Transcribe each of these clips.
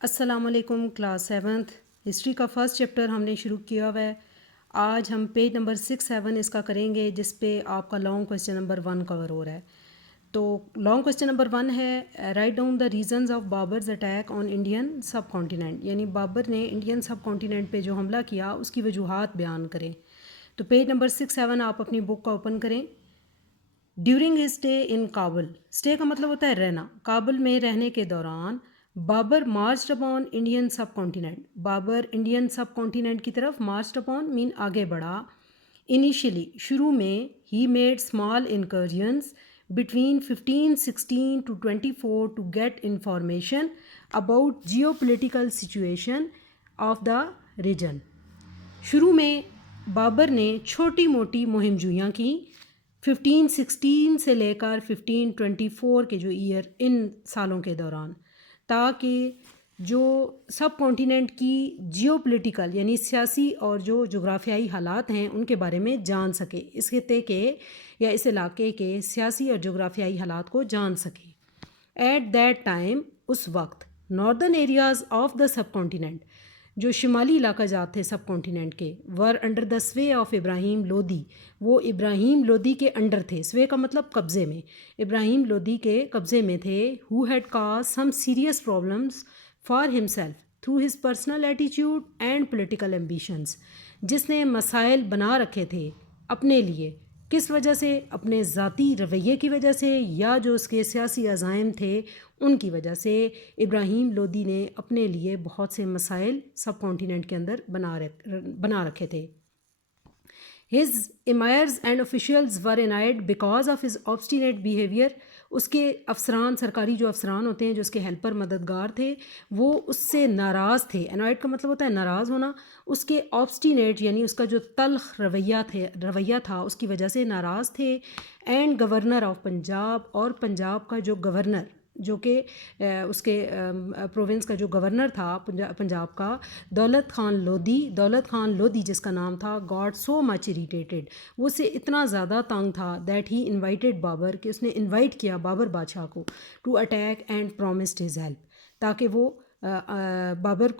السلام علیکم. Class 7 history کا فرسٹ چیپٹر ہم نے شروع کیا ہوا ہے. آج ہم پیج نمبر 6-7 اس کا کریں گے، جس پہ آپ کا لانگ کویسچن نمبر 1 کور ہو رہا ہے. تو لانگ کویسچن نمبر 1 ہے write down the reasons of Babar's attack on Indian subcontinent, یعنی بابر نے انڈین سب کانٹیننٹ پہ جو حملہ کیا اس کی وجوہات بیان کریں. تو پیج نمبر 6-7 آپ اپنی بک کا اوپن کریں. During his stay in Kabul, stay کا مطلب ہوتا ہے رہنا، کابل میں رہنے کے دوران بابر مارچڈ اپون انڈین سب کانٹیننٹ، بابر انڈین سب کانٹیننٹ کی طرف مارچڈ اپون مین آگے بڑھا. انیشلی شروع میں ہی made small incursions between 1516 to 24 to get information about geopolitical situation of the region. شروع میں بابر نے چھوٹی موٹی مہم جویاں کیں 1516 سے لے کر 1524 کے جو ایئر ان سالوں کے دوران، تاکہ جو سب کانٹیننٹ کی جیو پولیٹیکل یعنی سیاسی اور جو جغرافیائی حالات ہیں ان کے بارے میں جان سکے، اس خطے کے یا اس علاقے کے سیاسی اور جغرافیائی حالات کو جان سکے. ایٹ دیٹ ٹائم، اس وقت، northern areas of the sub continent, جو شمالی علاقہ جات تھے سب کانٹیننٹ کے، ور انڈر دا سوے آف ابراہیم لودھی، وہ ابراہیم لودھی کے انڈر تھے. سوے کا مطلب قبضے میں، ابراہیم لودھی کے قبضے میں تھے. Who had caused some serious problems for himself through his personal ایٹیچیوڈ اینڈ پولیٹیکل ایمبیشنس، جس نے مسائل بنا رکھے تھے اپنے لیے. کس وجہ سے؟ اپنے ذاتی رویے کی وجہ سے، یا جو اس کے سیاسی عزائم تھے ان کی وجہ سے. ابراہیم لودھی نے اپنے لیے بہت سے مسائل سب کانٹیننٹ کے اندر بنا رکھے تھے. His emirs and officials were annoyed because of his obstinate behaviour, اس کے افسران، سرکاری جو افسران ہوتے ہیں جو اس کے ہیلپر مددگار تھے، وہ اس سے ناراض تھے. انائڈ کا مطلب ہوتا ہے ناراض ہونا. اس کے آبسٹینیٹ یعنی اس کا جو تلخ رویہ تھا اس کی وجہ سے ناراض تھے. اینڈ گورنر آف پنجاب، اور پنجاب کا جو گورنر، جو کہ اس کے پروونس کا جو گورنر تھا پنجاب کا، دولت خان لودھی جس کا نام تھا، گاٹ سو مچ اریٹیٹڈ، وہ اسے اتنا زیادہ تنگ تھا دیٹ ہی انوائٹیڈ بابر، کہ اس نے انوائٹ کیا بابر بادشاہ کو، to attack and promised his help, تاکہ وہ بابر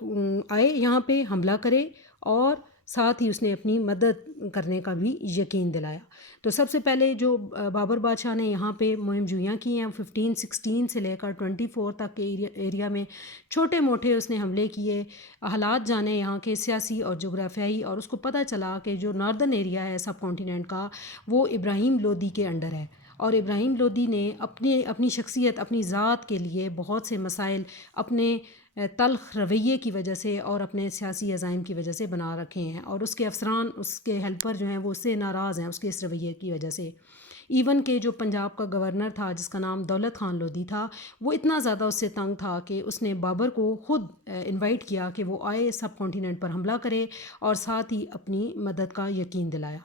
آئے یہاں پہ حملہ کرے، اور ساتھ ہی اس نے اپنی مدد کرنے کا بھی یقین دلایا. تو سب سے پہلے جو بابر بادشاہ نے یہاں پہ مہم جویاں کی ہیں 1516 سے لے کر 24 تک کے ایریا میں چھوٹے موٹے اس نے حملے کیے، حالات جانے یہاں کے سیاسی اور جغرافیائی، اور اس کو پتہ چلا کہ جو ناردرن ایریا ہے سب کانٹیننٹ کا وہ ابراہیم لودھی کے انڈر ہے. اور ابراہیم لودھی نے اپنی شخصیت، اپنی ذات کے لیے بہت سے مسائل اپنے تلخ رویے کی وجہ سے اور اپنے سیاسی عزائم کی وجہ سے بنا رکھے ہیں، اور اس کے افسران، اس کے ہیلپر جو ہیں وہ اس سے ناراض ہیں اس کے اس رویے کی وجہ سے. ایون کہ جو پنجاب کا گورنر تھا جس کا نام دولت خان لودھی تھا، وہ اتنا زیادہ اس سے تنگ تھا کہ اس نے بابر کو خود انوائٹ کیا کہ وہ آئے سب کانٹیننٹ پر حملہ کرے، اور ساتھ ہی اپنی مدد کا یقین دلایا.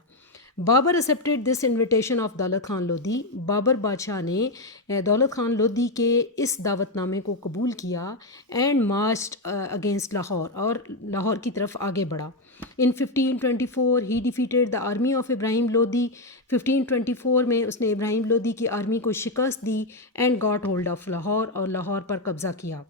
Babar accepted this invitation of دولت خان لودھی، بابر بادشاہ نے دولت خان لودھی کے اس دعوت نامے کو قبول کیا. اینڈ مارچڈ اگینسٹ لاہور، اور لاہور کی طرف آگے بڑھا. ان 1524 ہی ڈیفیٹیڈ دا آرمی آف ابراہیم لودھی، 1524 میں اس نے ابراہیم لودھی کی آرمی کو شکست دی. And got hold of Lahore, اور لاہور پر قبضہ کیا.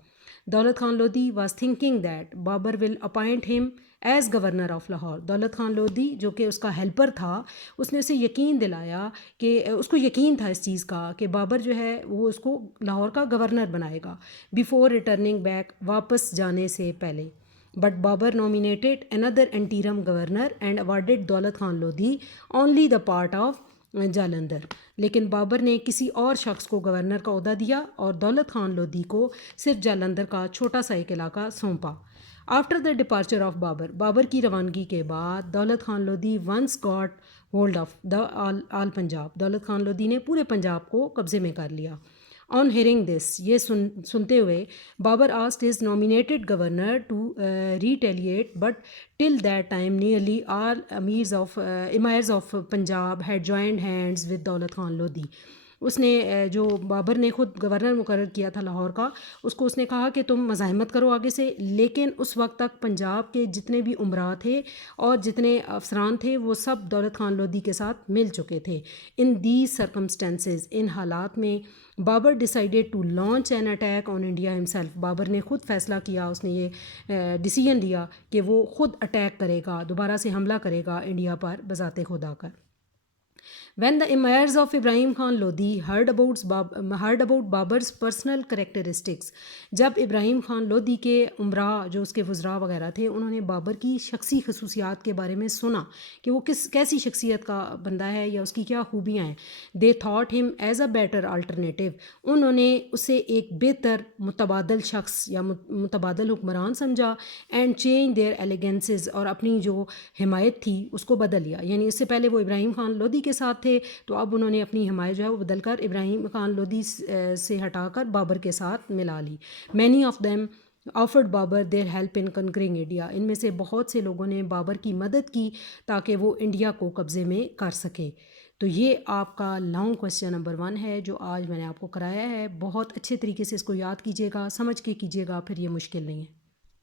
Daulat Khan Lodhi was thinking that Babar will appoint him as governor of Lahore. Daulat Khan Lodhi جو کہ اس کا ہیلپر تھا، اس نے اسے یقین دلایا کہ اس کو یقین تھا اس چیز کا کہ بابر جو ہے وہ اس کو لاہور کا گورنر بنائے گا بیفور ریٹرننگ بیک، واپس جانے سے پہلے. But Babar nominated another interim governor and awarded Daulat Khan Lodhi only the part of Jalandhar. لیکن بابر نے کسی اور شخص کو گورنر کا عہدہ دیا اور دولت خان لودھی کو صرف جالندھر کا چھوٹا سا ایک علاقہ سونپا. After the departure of Babar کی روانگی کے بعد Daulat Khan Lodhi once got hold of the all Punjab, Daulat Khan Lodhi نے پورے پنجاب کو قبضے میں کر لیا. آن ہیئرنگ دس، یہ سنتے ہوئے Babar asked his nominated governor to retaliate, but till that time nearly all emirs of Punjab had joined hands with Daulat Khan Lodhi. اس نے جو بابر نے خود گورنر مقرر کیا تھا لاہور کا، اس کو اس نے کہا کہ تم مزاحمت کرو آگے سے، لیکن اس وقت تک پنجاب کے جتنے بھی امراء تھے اور جتنے افسران تھے وہ سب دولت خان لودھی کے ساتھ مل چکے تھے۔ ان دیز سرکمسٹینسز، ان حالات میں Babur decided to launch an attack on India himself, Babur نے خود فیصلہ کیا، اس نے یہ ڈیسیژن لیا کہ وہ خود اٹیک کرے گا، دوبارہ سے حملہ کرے گا انڈیا پر بذات خود آ کر۔ When the emirs of Ibrahim Khan Lodi heard about Babar's personal characteristics، جب ابراہیم خان لودھی کے امراء جو اس کے وزراء وغیرہ تھے انہوں نے بابر کی شخصی خصوصیات کے بارے میں سنا کہ وہ کیسی شخصیت کا بندہ ہے یا اس کی کیا خوبیاں ہیں، they thought him as a better alternative، انہوں نے اسے ایک بہتر متبادل شخص یا متبادل حکمران سمجھا، اینڈ چینج their allegiances، اور اپنی جو حمایت تھی اس کو بدل لیا، یعنی اس سے پہلے وہ ابراہیم خان لودھی کے ساتھ تھے تو اب انہوں نے اپنی حمایت جو ہے وہ بدل کر ابراہیم خان لودھی سے ہٹا کر بابر کے ساتھ ملا لی۔ Many of them offered Babar their help in conquering India, ان میں سے بہت سے لوگوں نے بابر کی مدد کی تاکہ وہ انڈیا کو قبضے میں کر سکے۔ تو یہ آپ کا لانگ کویسچن نمبر 1 ہے جو آج میں نے آپ کو کرایا ہے، بہت اچھے طریقے سے اس کو یاد کیجیے گا، سمجھ کے کیجیے گا، پھر یہ مشکل نہیں ہے۔